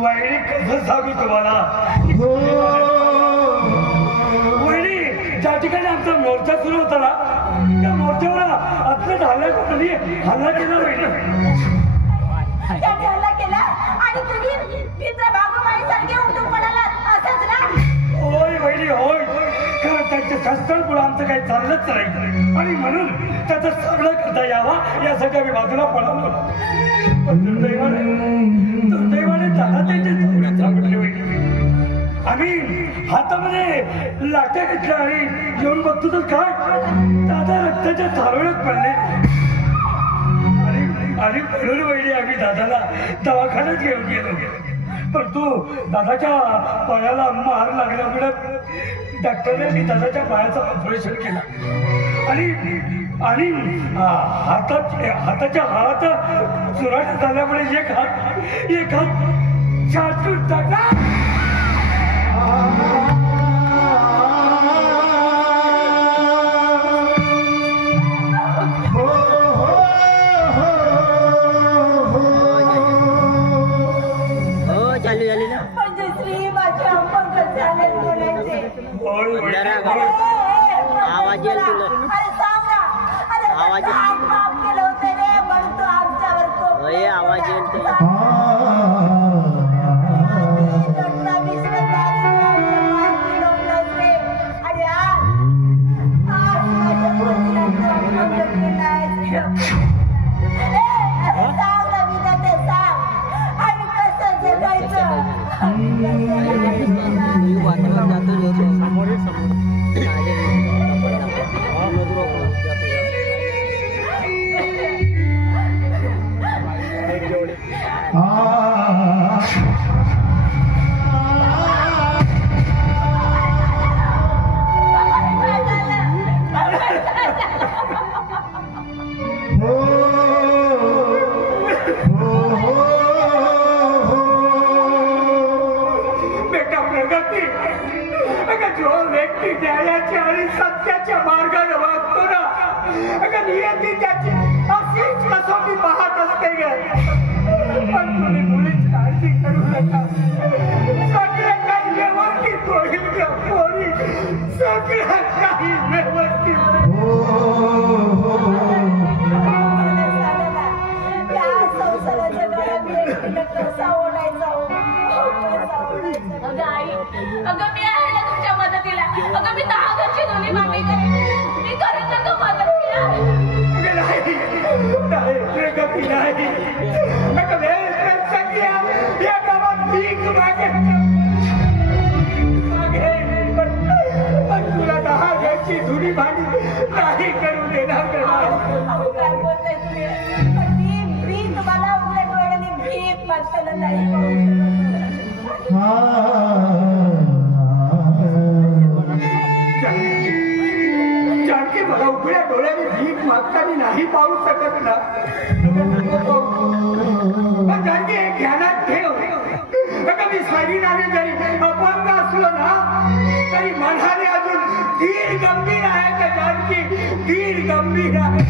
वहिनी कसं सांगू तुम्हाला वहिनी ज्या ठिकाणी आमचा मोर्चा सुरू होता ना त्या मोर्चावर आत्महत्या हल्ला केला वहिनी आणि तुम्ही मित्र बाबूबाई सारखे उठून पडालात असंच ना होय वहिनी होय कारण त्यांच्या शस्त्रांमुळे आमचं काही चाललंच नाही आणि म्हणून त्याचा सामना करता यावा यासाठी आम्ही बाजूला पळालो पण दुर्दैवाने दादा त्यांच्या धावण्यात सापडले वहिनी आम्ही हातामध्ये लाट्या घेतल्या आणि येऊन बघतो तर काय दादा रक्ताच्या थारोळ्यात पडले आणि म्हणून वहिनी आम्ही दादाला दवाखान्यात घेऊन गेलो परंतु दादाच्या पायाला मार लागल्यामुळे डॉक्टरांनी दादाच्या पायाचं ऑपरेशन केलं आणि हाताच्या हात चुराट झाल्यामुळे एक हात छाटून टाकला आवाज येईल तुला आवाज आवाज येईल तुला सत्याच्या मार्गाने वागतो ना अगं नियती त्याची अशीच कसोटी पाहत असते ग पण तुम्ही मुलीची काळजी करू नका सगळं काही व्यवस्थित होईल ग पोरी सगळं काही व्यवस्थित त्या संसाराच्या गळ्यात कसा ओढायचा अगं आई अगं मी आहे ना तुमच्या मदतीला अगं मी 10 घरची दोन्ही मामी करेन मी करेन ना तू मदत केला या गावात भीक मागेन पण तुला 10 घरची धुणी भांडी नाही करू देणार काय बोलताय तुम्ही पण मी तुम्हाला उघड्या डोळ्याने भीक मागताना नाही जानकी मला उघड्या डोळ्याने भीक मागताना नाही पाहू शकत ना जानकी एक ध्यानात ठेव मी शरीराने जरी अपंग असलो ना तरी मनाने अजून धीर गंभीर आहे का जानकी धीर गंभीर आहे